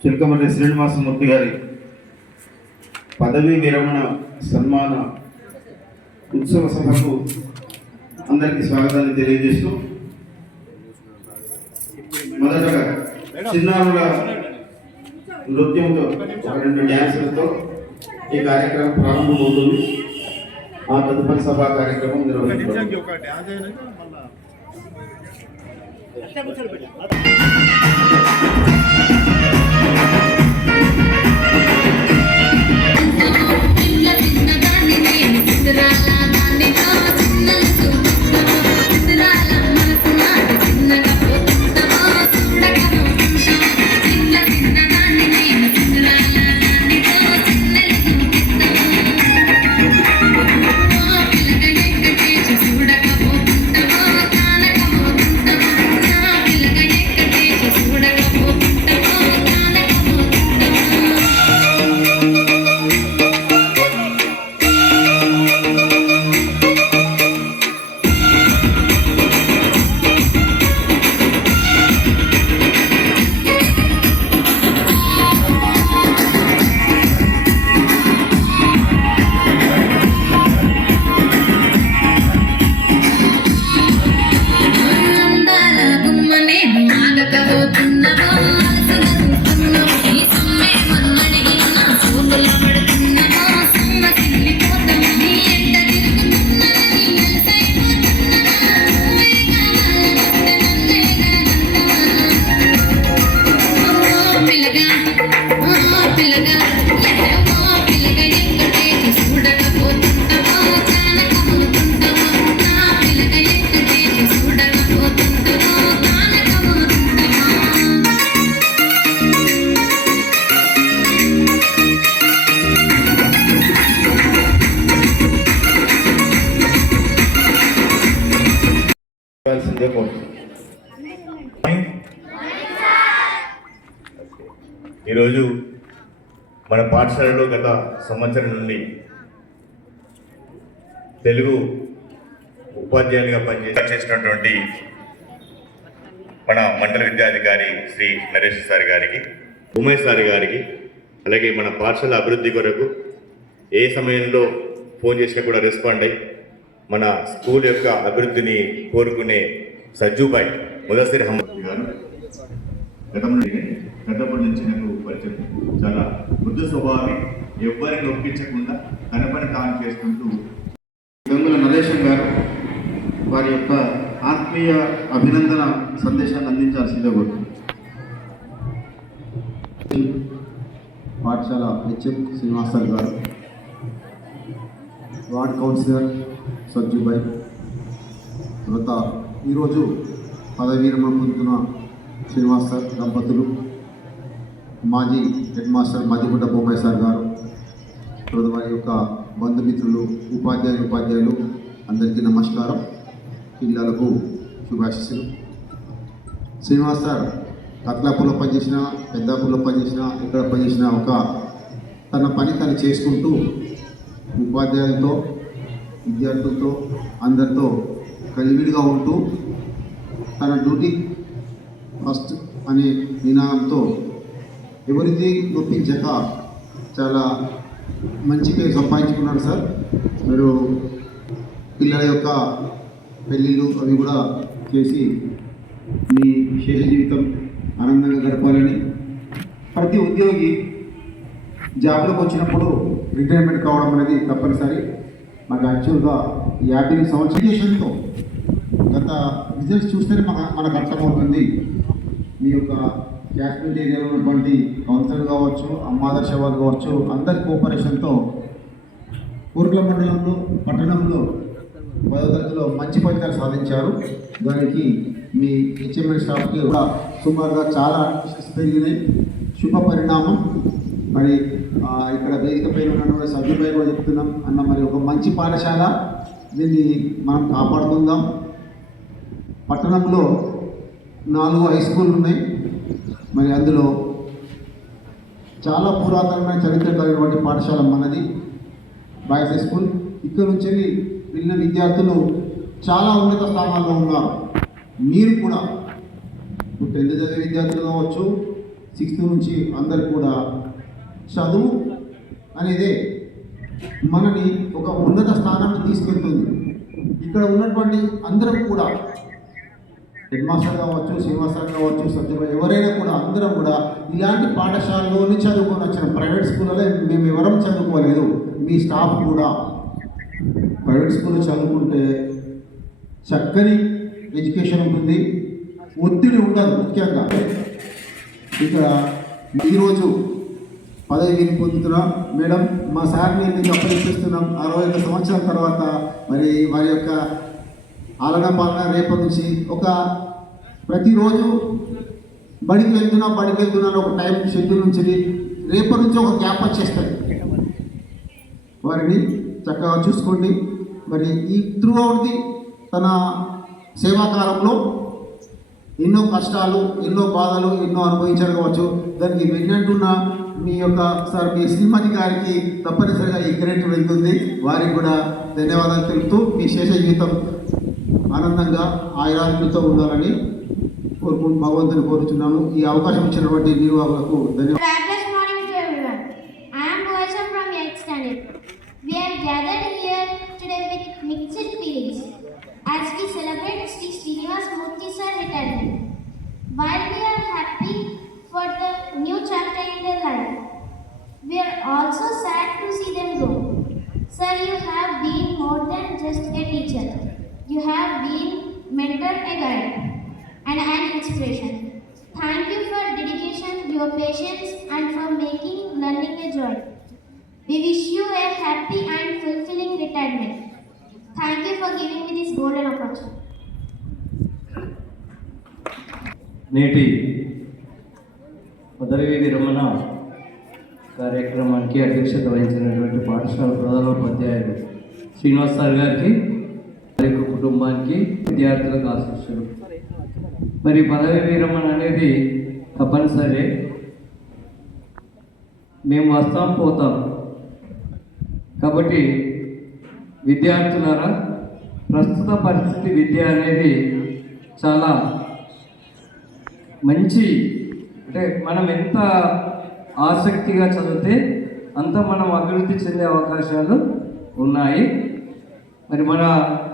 చిలకమర్రి శ్రీనివాసమూర్తి గారి పదవీ విరమణ సన్మాన ఉత్సవ సభకు అందరికీ స్వాగతాన్ని తెలియజేస్తూ మొదటగా చిన్నారుల నృత్యంతో రెండు డ్యాన్సులతో ఈ కార్యక్రమం ప్రారంభమవుతుంది. ఆ తదుపరి సభా కార్యక్రమం నిర్వహించబడుతుంది. ఈరోజు మన పాఠశాలలో గత సంవత్సరం నుండి తెలుగు ఉపాధ్యాయునిగా పనిచేసినటువంటి మన మండల విద్యాధికారి శ్రీ నరేష్ సార్ గారికి, ఉమేష్ సార్ గారికి, అలాగే మన పాఠశాల అభివృద్ధి కొరకు ఏ సమయంలో ఫోన్ చేసినా కూడా రెస్పాండ్ అయ్యి మన స్కూల్ యొక్క అభివృద్ధిని కోరుకునే సజ్జుబాయ్ ముదసిర్ అహ్మద్ గారు గతంలో నుంచి నాకు పరిచయం. చాలా మృదు స్వభావి, ఎవ్వరిని ఒప్పించకుండా తన పని తాను చేసుకుంటూ గంగుల నరేశం గారు వారి యొక్క ఆత్మీయ అభినందన సందేశాన్ని అందించాల్సిందే కోరుతుంది. పాఠశాల హెచ్ఎం శ్రీనివాసరావు గారు, వార్డ్ కౌన్సిలర్ సజ్జుబాయ్, తర్వాత ఈరోజు పదవీ విరమణ పొందుతున్న శ్రీనివాస్ సార్ దంపతులు, మాజీ హెడ్ మాస్టర్ మధ్యగుంట బొమ్మాయి సార్ గారు, తర్వాత వారి యొక్క బంధుమిత్రులు, ఉపాధ్యాయులు అందరికీ నమస్కారం, పిల్లలకు శుభాశీస్సులు. శ్రీనివాస్ సార్ అక్లాపూర్లో పనిచేసిన, పెద్దాపూర్లో పనిచేసిన, ఎక్కడ పనిచేసిన తన పని తను చేసుకుంటూ ఉపాధ్యాయులతో, విద్యార్థులతో, అందరితో కలివిడిగా ఉంటూ తన డ్యూటీ ఫస్ట్ అనే నినాదంతో ఎవరిది నొప్పించక చాలా మంచి పేరు సంపాదించుకున్నాడు సార్. మీరు పిల్లల యొక్క పెళ్ళిళ్ళు అవి కూడా చేసి మీ శేష జీవితం ఆనందంగా గడపాలని, ప్రతి ఉద్యోగి జాబ్లోకి వచ్చినప్పుడు రిటైర్మెంట్ కావడం అనేది తప్పనిసరి. మాకు యాక్చువల్గా 50 సంవత్సరాలతో గత రిజల్ట్స్ చూస్తేనే మనకు అర్థమవుతుంది. మీ యొక్క క్యాష్మెంట్ ఏరియాలో ఉన్నటువంటి కౌన్సిలర్ కావచ్చు, అమ్మాదర్శ వారు కావచ్చు, అందరి కోఆపరేషన్తో ఊర్ల మండలంలో, పట్టణంలో 10వ తరగతిలో మంచి ఫలితాలు సాధించారు. దానికి మీ హెచ్ఎంఎల్ స్టాఫ్కి కూడా సుమారుగా చాలా పెరిగినాయి. శుభ పరిణామం. మరి ఇక్కడ వేదిక పైన ఉన్నటువంటి సభ్యుపై కూడా చెప్తున్నాం అన్న, మరి ఒక మంచి పాఠశాల, దీన్ని మనం కాపాడుకుందాం. పట్టణంలో 4 హై స్కూళ్ళు ఉన్నాయి. మరి అందులో చాలా పురాతనమైన చరిత్ర కలిగినటువంటి పాఠశాల మనది బాయ్స్ హై స్కూల్. ఇక్కడ నుంచి వెళ్ళిన విద్యార్థులు చాలా ఉన్నత స్థానాల్లో ఉన్నారు. మీరు కూడా 10th చదివే విద్యార్థులు కావచ్చు, 6th నుంచి అందరు కూడా చదువు అనేది మనని ఒక ఉన్నత స్థానానికి తీసుకెళ్తుంది. ఇక్కడ ఉన్నటువంటి అందరం కూడా హెడ్ మాస్టర్ కావచ్చు, శ్రీనివాసరావు కావచ్చు, సత్యభాయ్, ఎవరైనా కూడా అందరం కూడా ఇలాంటి పాఠశాలలోనే చదువుకొని వచ్చిన ప్రైవేట్ స్కూళ్ళలో మేము ఎవరం చదువుకోలేదు. మీ స్టాఫ్ కూడా ప్రైవేట్ స్కూల్లో చదువుకుంటే చక్కని ఎడ్యుకేషన్ ఉంటుంది, ఒత్తిడి ఉండదు. ముఖ్యంగా ఇక్కడ ఈరోజు పదవి పొందుతున్నాం మేడం. మా సార్ని ఎందుకు అప్పగిస్తున్నాం 61 సంవత్సరాల తర్వాత. మరి వారి యొక్క ఆలన పాలన రేపటి నుంచి ఒక ప్రతిరోజు బడికి వెళ్తున్నాను ఒక టైం షెడ్యూల్ నుంచి రేపటి నుంచి ఒక గ్యాప్ వచ్చేస్తుంది. వారిని చక్కగా చూసుకోండి. మరి ఈ త్రూ అవుట్ తన సేవాకాలంలో ఎన్నో కష్టాలు, ఎన్నో బాధలు, ఎన్నో అనుభవించారు కావచ్చు. దానికి విన్నట్టున్న మీ యొక్క సార్ మీ శ్రీమతి గారికి తప్పనిసరిగా ఈ క్రెడిట్ వెళ్తుంది. వారికి కూడా ధన్యవాదాలు తెలుపుతూ మీ శేష జీవితం ఆనందంగా ఆయురాలతో ఉండాలని భగవంతుని కోరుచున్నాను. ఈ అవకాశం ఇచ్చినటువంటి నిర్వాహకులకు ధన్యవాదాలు. Good morning to everyone. I am Moisha from 8th standard. We are gathered here today with mixed feelings as we celebrate Sri Srinivas Murthy sir retirement. While we are happy for the new chapter in their life, we are also sad to see them go. Sir, you have been more than just a teacher. You have been mentor, a guide, and an inspiration. Thank you for dedication, your patience, and for making learning a joy. We wish you a happy and fulfilling retirement. Thank you for giving me this golden opportunity. నేటి పదవీ విరమణ కార్యక్రమానికి అధ్యక్షత వహించినటువంటి పాఠశాల ప్రధానోపాధ్యాయులు Srinivas sir గారికి, వారి కుటుంబానికి, విద్యార్థులకు ఆశీస్సులు. మరి పదవీ విరమణ అనేది తప్పనిసరి. మేము వస్తాం పోతాం కాబట్టి విద్యార్థులారా, ప్రస్తుత పరిస్థితి విద్య అనేది చాలా మంచి, అంటే మనం ఎంత ఆసక్తిగా చదివితే అంత మనం అభివృద్ధి చెందే అవకాశాలు ఉన్నాయి. మరి మన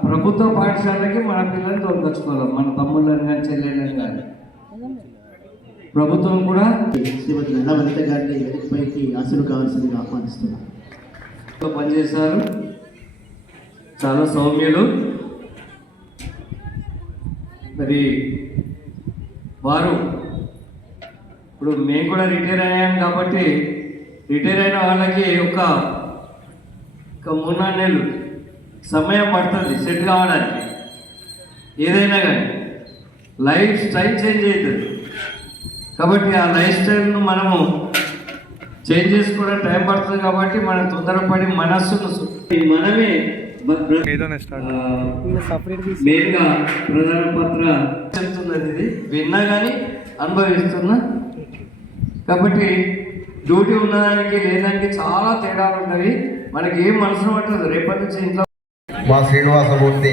ప్రభుత్వ పాఠశాలకి మన పిల్లల్ని తోలుకొచ్చుకోవాలి, మన తమ్ముళ్ళని కానీ చెల్లెళ్ళని కానీ. ప్రభుత్వం కూడా శ్రీమతి నల్లవనిత గారిని వెనక్కి ఆశలు కావాల్సిందిగా ఆహ్వానిస్తున్నాను. పనిచేశారు, చాలా సౌమ్యులు. మరి వారు ఇప్పుడు మేము కూడా రిటైర్ అయ్యాం కాబట్టి రిటైర్ అయిన వాళ్ళకి ఒక 3-4 నెలలు సమయం పడుతుంది సెట్ కావడానికి. ఏదైనా కానీ లైఫ్ స్టైల్ చేంజ్ అవుతుంది కాబట్టి ఆ లైఫ్ స్టైల్ను మనము చేంజ్ చేసుకోవడానికి టైం పడుతుంది. కాబట్టి మనం తొందరపడి మనస్సును మనమే మెయిన్గా ప్రధాన పాత్ర చెప్తున్నది. ఇది విన్నా కానీ అనుభవిస్తున్నా కాబట్టి డ్యూటీ ఉన్నదానికి లేదానికి చాలా తేడాలు ఉన్నవి. మనకి ఏం మనసులో పట్టదు. రేపటి నుంచి ఇంట్లో మా శ్రీనివాసమూర్తి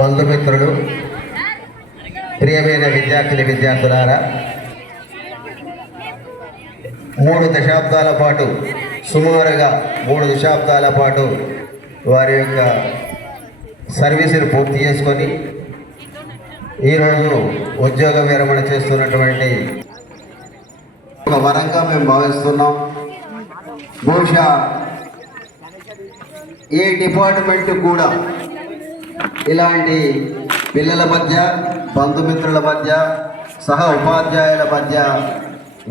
బంధుమిత్రులు, ప్రియమైన విద్యార్థులారా, 3 దశాబ్దాల పాటు, సుమారుగా 3 దశాబ్దాల పాటు వారి యొక్క సర్వీసును పూర్తి చేసుకొని ఈరోజు ఉద్యోగ విరమణ చేస్తున్నటువంటి ఒక వరంగా మేము భావిస్తున్నాం. బహుశా ఏ డిపార్ట్మెంట్ కూడా ఇలాంటి పిల్లల మధ్య, బంధుమిత్రుల మధ్య, సహ ఉపాధ్యాయుల మధ్య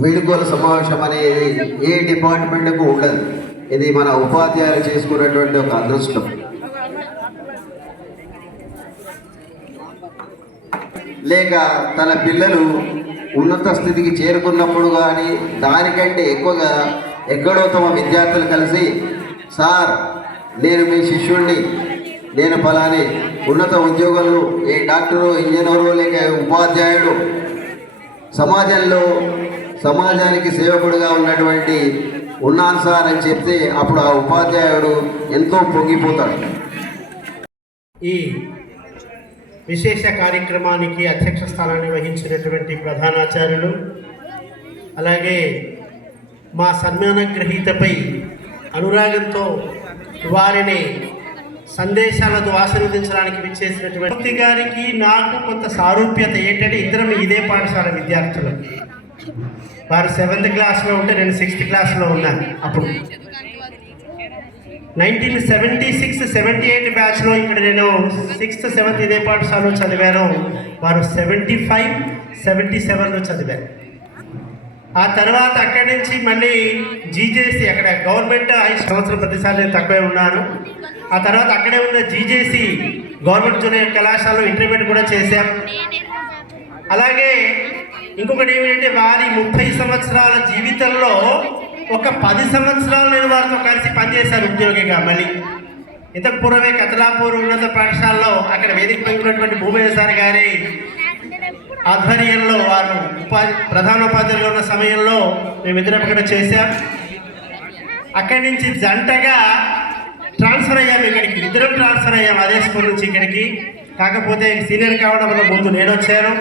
వీడుకోల సమావేశం అనేది ఏ డిపార్ట్మెంట్కు ఉండదు. ఇది మన ఉపాధ్యాయులు చేసుకున్నటువంటి ఒక అదృష్టం. లేక తన పిల్లలు ఉన్నత స్థితికి చేరుకున్నప్పుడు కానీ దానికంటే ఎక్కువగా ఎక్కడో తమ విద్యార్థులు కలిసి, సార్ నేను మీ శిష్యుడిని, నేను ఫలాని ఉన్నత ఉద్యోగులు, ఏ డాక్టరు, ఇంజనీరు లేక ఉపాధ్యాయుడు, సమాజానికి సేవకుడుగా ఉన్నటువంటి ఉన్నాను సార్ అని చెప్తే అప్పుడు ఆ ఉపాధ్యాయుడు ఎంతో పొంగిపోతాడు. ఈ విశేష కార్యక్రమానికి అధ్యక్ష స్థానాన్ని వహించినటువంటి ప్రధానాచార్యులు అలాగే మా సన్మాన గ్రహీతపై అనురాగంతో వారిని సందేశాలతో ఆశీర్వదించడానికి విచ్చేసినటువంటి మూర్తి గారికి నాకు కొంత సారూప్యత ఏంటంటే ఇద్దరం ఇదే పాఠశాల విద్యార్థులు. వారు 7th క్లాస్లో ఉంటే నేను 6th క్లాస్లో ఉన్నాను. అప్పుడు 1976-78 బ్యాచ్లో ఇక్కడ నేను 6th 7th ఇదే పాఠశాలలో చదివాను. వారు 75-77లో చదివారు. ఆ తర్వాత అక్కడి నుంచి మళ్ళీ జీజేసి అక్కడ గవర్నమెంట్ 5 సంవత్సరం ప్రతిసారి నేను తక్కువే ఉన్నాను. ఆ తర్వాత అక్కడే ఉన్న జీజేసి గవర్నమెంట్ జూనియర్ కళాశాలలో ఇంటర్మీడియట్ కూడా చేశాం. అలాగే ఇంకొకటి ఏమిటంటే వారి 30 సంవత్సరాల జీవితంలో ఒక 10 సంవత్సరాలు నేను వారితో కలిసి పనిచేశాను ఉద్యోగిగా. మళ్ళీ ఇంతకు పూర్వమే కతలాపూర్ ఉన్నత పాఠశాలలో అక్కడ వేదికపై ఉన్నటువంటి భూమయ్య సార్ గారి ఆధ్వర్యంలో వారు ప్రధానోపాధ్యాయులుగా ఉన్న సమయంలో మేమిద్దరం అక్కడ చేశాం. అక్కడి నుంచి జంటగా ట్రాన్స్ఫర్ అయ్యాము ఇక్కడికి. ఇద్దరం ట్రాన్స్ఫర్ అయ్యాము అదే స్కూల్ నుంచి ఇక్కడికి. కాకపోతే సీనియర్ కావడం వల్ల ముందు నేను వచ్చాను.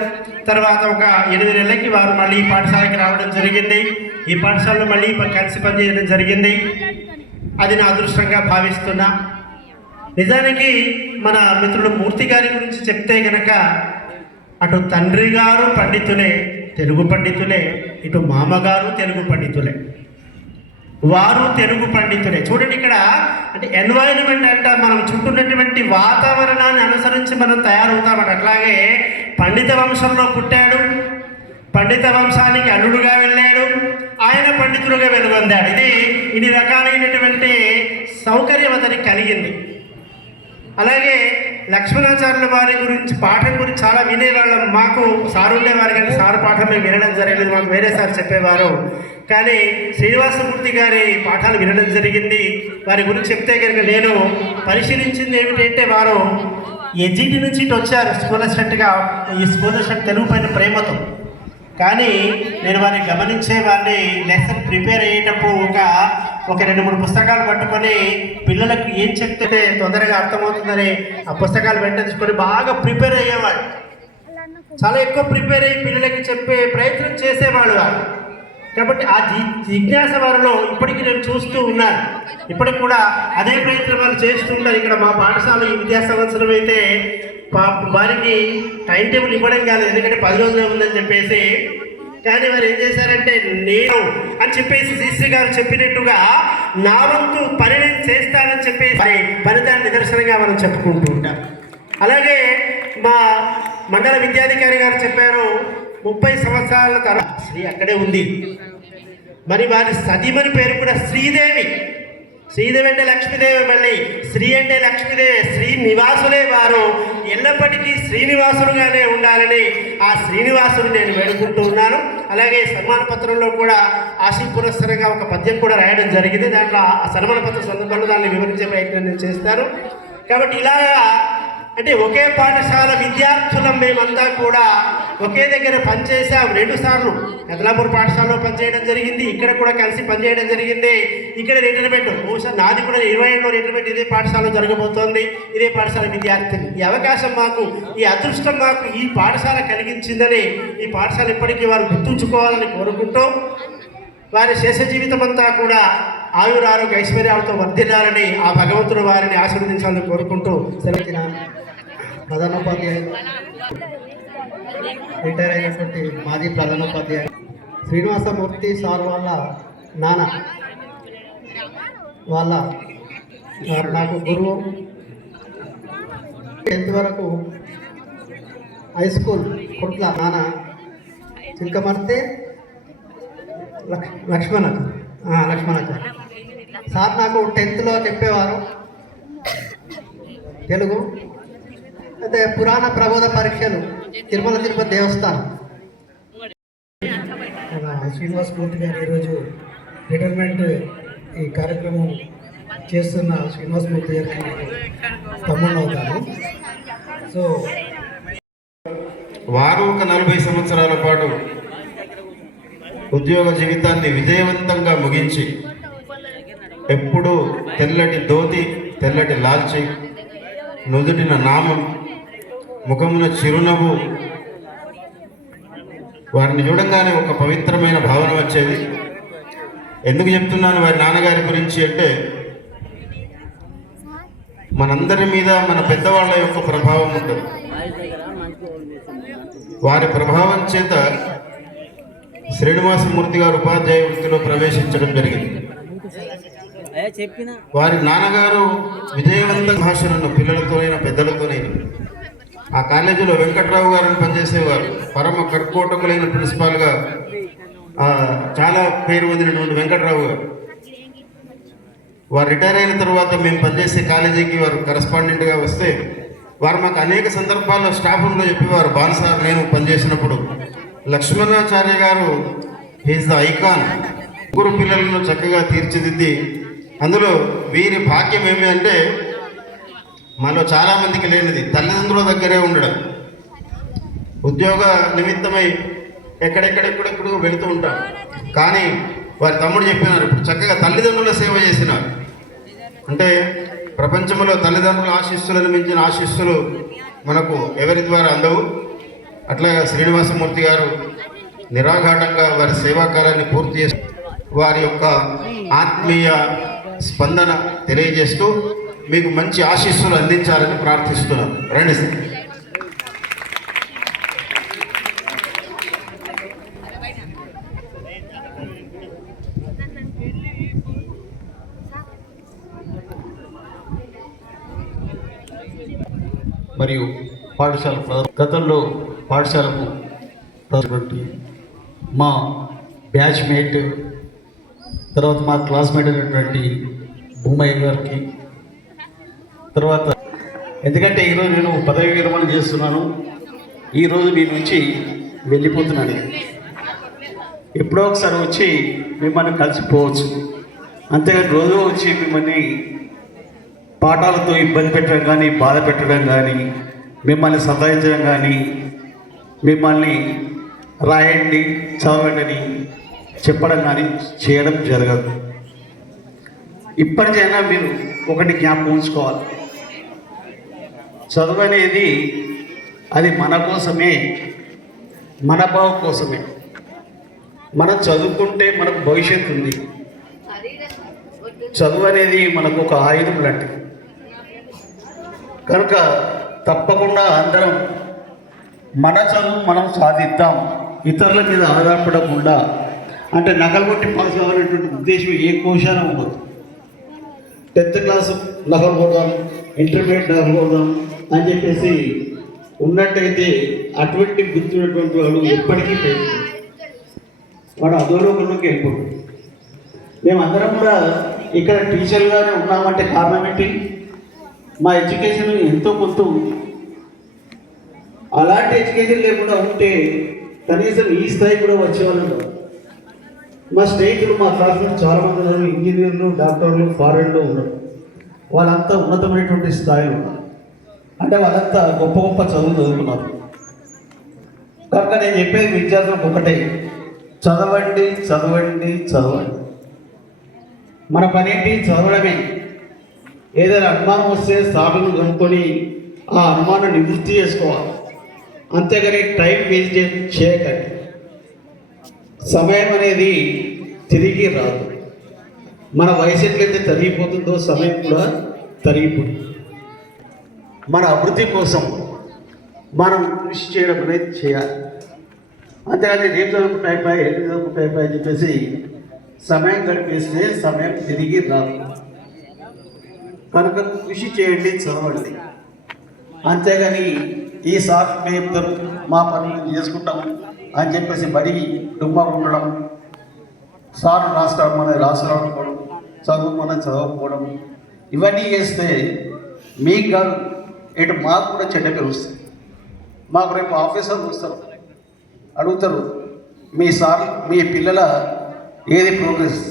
తర్వాత ఒక 8 నెలలకి వారు మళ్ళీ ఈ పాఠశాలకి రావడం జరిగింది. ఈ పాఠశాలలో మళ్ళీ కలిసి పనిచేయడం జరిగింది. అది నా అదృష్టంగా భావిస్తున్నా. నిజానికి మన మిత్రుడు మూర్తి గారి గురించి చెప్తే గనక అటు తండ్రి గారు పండితులే, తెలుగు పండితులే, ఇటు మామగారు తెలుగు పండితులే, వారు తెలుగు పండితులే. చూడండి ఇక్కడ అంటే ఎన్వైరన్మెంట్ అంట మనం చుట్టూన్నటువంటి వాతావరణాన్ని అనుసరించి మనం తయారవుతామట. అట్లాగే పండిత వంశంలో పుట్టాడు, పండిత వంశానికి అల్లుడుగా వెళ్ళాడు, ఆయన పండితుడుగా వెలుగొందాడు. ఇన్ని రకాలైనటువంటి సౌకర్యం అతనికి కలిగింది. అలాగే లక్ష్మణాచార్యుల వారి గురించి పాఠం గురించి చాలా వినేవాళ్ళం. మాకు సార్ ఉండేవారు కానీ సార్ పాఠం మేము వినడం జరగలేదు, మాకు వేరే సార్ చెప్పేవారు. కానీ శ్రీనివాసమూర్తి గారి పాఠాలు వినడం జరిగింది. వారి గురించి చెప్తే కనుక నేను పరిశీలించింది ఏమిటంటే వారు ఎజిటి నుంచి ఇటు వచ్చారు స్కూల్ అసిస్టెంట్గా. ఈ స్కూల్ అసిస్టెంట్ తెలుగు పైన ప్రేమతో. కానీ నేను వారిని గమనించే వారిని లెసన్ ప్రిపేర్ అయ్యేటప్పుడు ఒక 2-3 పుస్తకాలు పట్టుకొని పిల్లలకు ఏం చెప్తే తొందరగా అర్థమవుతుందని ఆ పుస్తకాలు వెంటనే బాగా ప్రిపేర్ అయ్యేవాడు. చాలా ఎక్కువ ప్రిపేర్ అయ్యి పిల్లలకి చెప్పే ప్రయత్నం చేసేవాళ్ళు వారు. కాబట్టి ఆ జిజ్ఞాస వారిలో ఇప్పటికీ నేను చూస్తూ ఉన్నాను. ఇప్పటికి కూడా అదే ప్రయత్నం వాళ్ళు చేస్తుంటారు. ఇక్కడ మా పాఠశాల ఈ విద్యా సంవత్సరం అయితే వారికి టైం టేబుల్ ఇవ్వడం కాదు, ఎందుకంటే 10 రోజులే ఉందని చెప్పేసి. కానీ వారు ఏం చేశారంటే నేను అని చెప్పేసి శ్రీ గారు చెప్పినట్టుగా నా వంతు పని నేను చేస్తానని చెప్పేసి ఫలితాన్ని నిదర్శనంగా మనం చెప్పుకుంటూ ఉంటాం. అలాగే మా మండల విద్యాధికారి గారు చెప్పారు 30 సంవత్సరాల తర్వాత శ్రీ అక్కడే ఉంది. మరి వారి సతీమణి పేరు కూడా శ్రీదేవి. శ్రీదేవి అంటే లక్ష్మీదేవి, మళ్ళీ శ్రీ అంటే లక్ష్మీదేవి. శ్రీనివాసులే వారు ఎల్లప్పటికీ శ్రీనివాసులుగానే ఉండాలని ఆ శ్రీనివాసులు నేను వేడుకుంటూ ఉన్నాను. అలాగే సన్మాన పత్రంలో కూడా ఆశీ పురస్సరంగా ఒక పద్యం కూడా రాయడం జరిగింది. దాంట్లో ఆ సన్మాన పత్ర సందర్భంలో దాన్ని వివరించే ప్రయత్నం నేను చేస్తాను. కాబట్టి ఇలాగా అంటే ఒకే పాఠశాల విద్యార్థులం మేమంతా కూడా ఒకే దగ్గర పనిచేసాం. 2 సార్లు కదలాపూర్ పాఠశాలలో పనిచేయడం జరిగింది, ఇక్కడ కూడా కలిసి పనిచేయడం జరిగింది. ఇక్కడ రిటైర్మెంట్ బహుశా నాది కూడా 27లో రిటైర్మెంట్ ఇదే పాఠశాలలో జరగబోతోంది. ఇదే పాఠశాల విద్యార్థిని. ఈ అవకాశం మాకు, ఈ అదృష్టం మాకు ఈ పాఠశాల కలిగించిందని ఈ పాఠశాల ఇప్పటికీ వారు గుర్తుంచుకోవాలని కోరుకుంటూ వారి శేష జీవితం అంతా కూడా ఆయురారోగ్య ఐశ్వర్యాలతో వర్ధిల్లాలని ఆ భగవంతుడు వారిని ఆశీర్వదించాలని కోరుకుంటూ సెలవున ప్రధానోపాధ్యాయులు రిటైర్ అయినటువంటి మాజీ ప్రధానోపాధ్యాయులు శ్రీనివాసమూర్తి సార్ వాళ్ళ నాన్న నాకు గురువు. 10th వరకు హై స్కూల్ కుట్ల నాన్న చిల్కమర్తి లక్ష్మణాచార్య సార్ నాకు 10th చెప్పేవారు తెలుగు. అయితే పురాణ ప్రబోధ పరీక్షలు తిరుమల తిరుపతి దేవస్థానం శ్రీనివాసమూర్తి గారు ఈరోజు రిటైర్మెంట్ ఈ కార్యక్రమం చేస్తున్న శ్రీనివాసమూర్తి గారికి తమ్ముడు అవుతాను. సో వారు ఒక 40 సంవత్సరాల పాటు ఉద్యోగ జీవితాన్ని విజయవంతంగా ముగించి ఎప్పుడూ తెల్లటి ధోతి, తెల్లటి లాల్చి, నుదుటిన నామం, ముఖమున చిరునవ్వు, వారిని చూడంగానే ఒక పవిత్రమైన భావన వచ్చేది. ఎందుకు చెప్తున్నాను వారి నాన్నగారి గురించి అంటే, మనందరి మీద మన పెద్దవాళ్ళ యొక్క ప్రభావం ఉంటుంది. వారి ప్రభావం చేత శ్రీనివాసమూర్తి గారు ఉపాధ్యాయ వృత్తిలో ప్రవేశించడం జరిగింది. వారి నాన్నగారు విజయవంత భాషలను పిల్లలతోనైనా పెద్దలతోనైనా. ఆ కాలేజీలో వెంకట్రావు గారిని పనిచేసేవారు. పరమ కర్కోటకులైన ప్రిన్సిపాల్గా చాలా పేరు పొందినటువంటి వెంకట్రావు గారు. వారు రిటైర్ అయిన తర్వాత మేము పనిచేసే కాలేజీకి వారు కరస్పాండెంట్గా వస్తే వారు మాకు అనేక సందర్భాల్లో స్టాఫ్ రూమ్లో చెప్పేవారు, బాన్సార్ నేను పనిచేసినప్పుడు లక్ష్మణాచార్య గారు హీజ్ ద ఐకాన్. ముగ్గురు పిల్లలను చక్కగా తీర్చిదిద్ది, అందులో వీరి భాగ్యం ఏమి అంటే మనలో చాలామందికి లేనిది తల్లిదండ్రుల దగ్గరే ఉండడం. ఉద్యోగ నిమిత్తమై ఎక్కడెక్కడెక్కడెక్కడో వెళుతూ ఉంటాం, కానీ వారి తమ్ముడు చెప్పినారు ఇప్పుడు చక్కగా తల్లిదండ్రుల సేవ చేసినారు. అంటే ప్రపంచంలో తల్లిదండ్రుల ఆశీస్సులను మించిన ఆశీస్సులు మనకు ఎవరి ద్వారా అందవు. అట్లాగా శ్రీనివాసమూర్తి గారు నిరాఘాటంగా వారి సేవాకాలాన్ని పూర్తి చేస్తూ వారి యొక్క ఆత్మీయ స్పందన తెలియజేస్తూ మీకు మంచి ఆశీస్సులు అందించాలని ప్రార్థిస్తున్నాను. రండి సార్. మరియు పాఠశాల గతంలో పాఠశాలకు మా బ్యాచ్మేట్, తర్వాత మా క్లాస్మేట్ అయినటువంటి భూమయ్య గారికి, తర్వాత ఎందుకంటే ఈరోజు నేను పదవి విరమణ చేస్తున్నాను, ఈరోజు మీ నుంచి వెళ్ళిపోతున్నాను. ఎప్పుడో ఒకసారి వచ్చి మిమ్మల్ని కలిసిపోవచ్చు, అంతేగాని రోజు వచ్చి మిమ్మల్ని పాఠాలతో ఇబ్బంది పెట్టడం కానీ, బాధ పెట్టడం కానీ, మిమ్మల్ని సతాయించడం కానీ, మిమ్మల్ని రాయండి చదవండి అని చెప్పడం కానీ చేయడం జరగదు. ఇప్పటికైనా మీరు ఒకటి జ్ఞాపకం ఉంచుకోవాలి, చదువు అనేది అది మన కోసమే, మన బావు కోసమే. మనం చదువుకుంటే మనకు భవిష్యత్తు ఉంది. చదువు అనేది మనకు ఒక ఆయుధం లాంటిది. కనుక తప్పకుండా అందరం మన చదువు మనం సాధిద్దాం, ఇతరుల మీద ఆధారపడకుండా. అంటే నకలు కొట్టి పాస్ కావాలనేటువంటి ఉద్దేశం ఏ కోశాన ఉండదు. 10th క్లాసు నకలు కొడదాం, ఇంటర్మీడియట్ నకలు కొడదాం అని చెప్పేసి ఉన్నట్టయితే అటువంటి గుర్తున్నటువంటి వాడు ఎప్పటికీ పెరుగుతాడు, వాడు అధోలోకంలోకి వెళ్ళిపోతాడు. మేమందరం కూడా ఇక్కడ టీచర్గానే ఉన్నామంటే కారణం ఏంటి? మా ఎడ్యుకేషన్ ఎంతో కొంత ఉంది. అలాంటి ఎడ్యుకేషన్ లేకుండా ఉంటే కనీసం ఈ స్థాయి కూడా వచ్చేవాళ్ళు కాదు. మా స్నేహితులు, మా క్లాస్మేట్ చాలామంది ఉన్నారు, ఇంజనీర్లు, డాక్టర్లు, ఫారెన్లో ఉన్నారు. వాళ్ళంతా ఉన్నతమైనటువంటి స్థాయిలో ఉన్నారు, అంటే వాళ్ళంతా గొప్ప గొప్ప చదువులు చదువుకున్నారు. కనుక నేను చెప్పేది విద్యార్థులకు ఒకటే, చదవండి చదవండి చదవండి. మన పని ఏంటి? చదవడమే. ఏదైనా అనుమానం వస్తే సార్లను కనుక్కొని ఆ అనుమానం నివృత్తి చేసుకోవాలి, అంతేగాని టైం వేస్ట్ చేయకండి. సమయం అనేది తిరిగి రాదు. మన వయసు ఎట్లయితే తరిగిపోతుందో సమయం కూడా తరిగిపోతుంది. మన అభివృద్ధి కోసం మనం కృషి చేయడం అనేది చేయాలి, అంతేగాని రేపు చదువుకుంటాయిపోయి ఎల్లు చదువుకుంటాయిపోయి అని చెప్పేసి సమయం గడిపేస్తే సమయం తిరిగి రాదు. కనుక కృషి చేయండి, చదవండి. అంతేగాని ఈసారి మేము చెప్తారు మా పనులు చేసుకుంటాం అని చెప్పేసి బడి డుమ్మా ఉండడం, సార్ రాసుకోవడం, చదవకపోవడం, ఇవన్నీ చేస్తే మీకు కాదు ఇటు మాకు కూడా చెడ్డ పేరు వస్తుంది. మాకు రేపు ఆఫీసర్లు వస్తారు, అడుగుతారు మీ సార్ మీ పిల్లల ఏది ప్రోగ్రెస్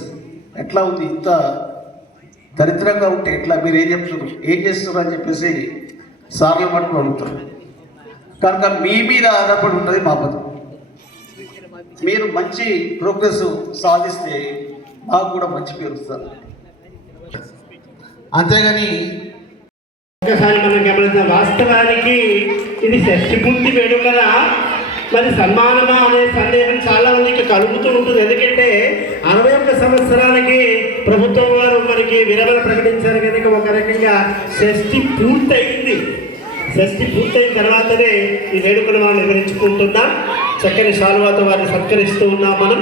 ఎట్లా ఉంది, ఇంత దరిద్రంగా ఉంటే ఎట్లా, మీరు ఏం చెప్తున్నారు, ఏం చేస్తున్నారు అని చెప్పేసి సార్లు పట్టుకుని అడుగుతారు. కనుక మీ మీద ఆధారపడి ఉంటుంది మా బతుకు. మీరు మంచి ప్రోగ్రెస్ సాధిస్తే మాకు కూడా మంచి పేరు వస్తారు. అంతేగాని ఒకసారి మనం గమనించాం, వాస్తవానికి ఇది షష్ఠి పూర్తి వేడుకల మరి సన్మానమా అనే సందేహం చాలా మందికి కలుగుతూ ఉంటుంది. ఎందుకంటే 61 సంవత్సరాలకి ప్రభుత్వం వారు మనకి విరమణ ప్రకటించారు కనుక ఒక రకంగా షష్ఠి పూర్తయింది. షష్ఠి పూర్తయిన తర్వాతనే ఈ వేడుకను మనం నిర్వహించుకుంటున్నాం. చక్కని శాలువాతో వారిని సత్కరిస్తూ ఉన్నాం మనం.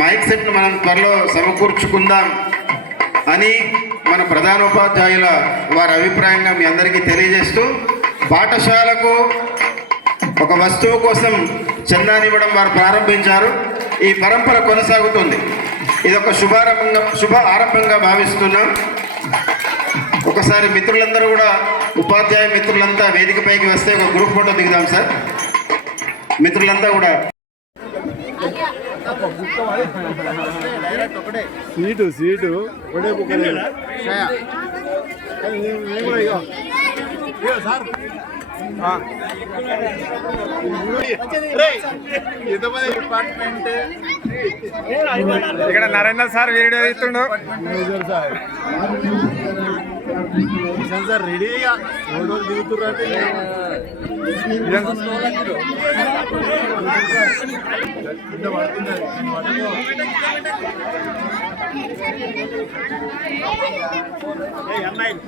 మైక్ సెట్ను మనం త్వరలో సమకూర్చుకుందాం అని మన ప్రధానోపాధ్యాయుల వారి అభిప్రాయంగా మీ అందరికీ తెలియజేస్తూ, పాఠశాలకు ఒక వస్తువు కోసం చందానివ్వడం వారు ప్రారంభించారు. ఈ పరంపర కొనసాగుతుంది. ఇది ఒక శుభ ఆరంభంగా భావిస్తున్నాం. ఒకసారి మిత్రులందరూ కూడా, ఉపాధ్యాయ మిత్రులంతా వేదికపైకి వస్తే ఒక గ్రూప్ ఫోటో దిగుదాం సార్. మిత్రులంతా కూడా సీటు ఒకటే బుక్కలేదు సార్. ఎంతమంది డిపార్ట్మెంట్ ఇక్కడ నరేంద్ర సార్ వీడియో ఇస్తుండు సార్ రెడీగా రోజు దిగుతుర్రంటే అమ్మాయిలు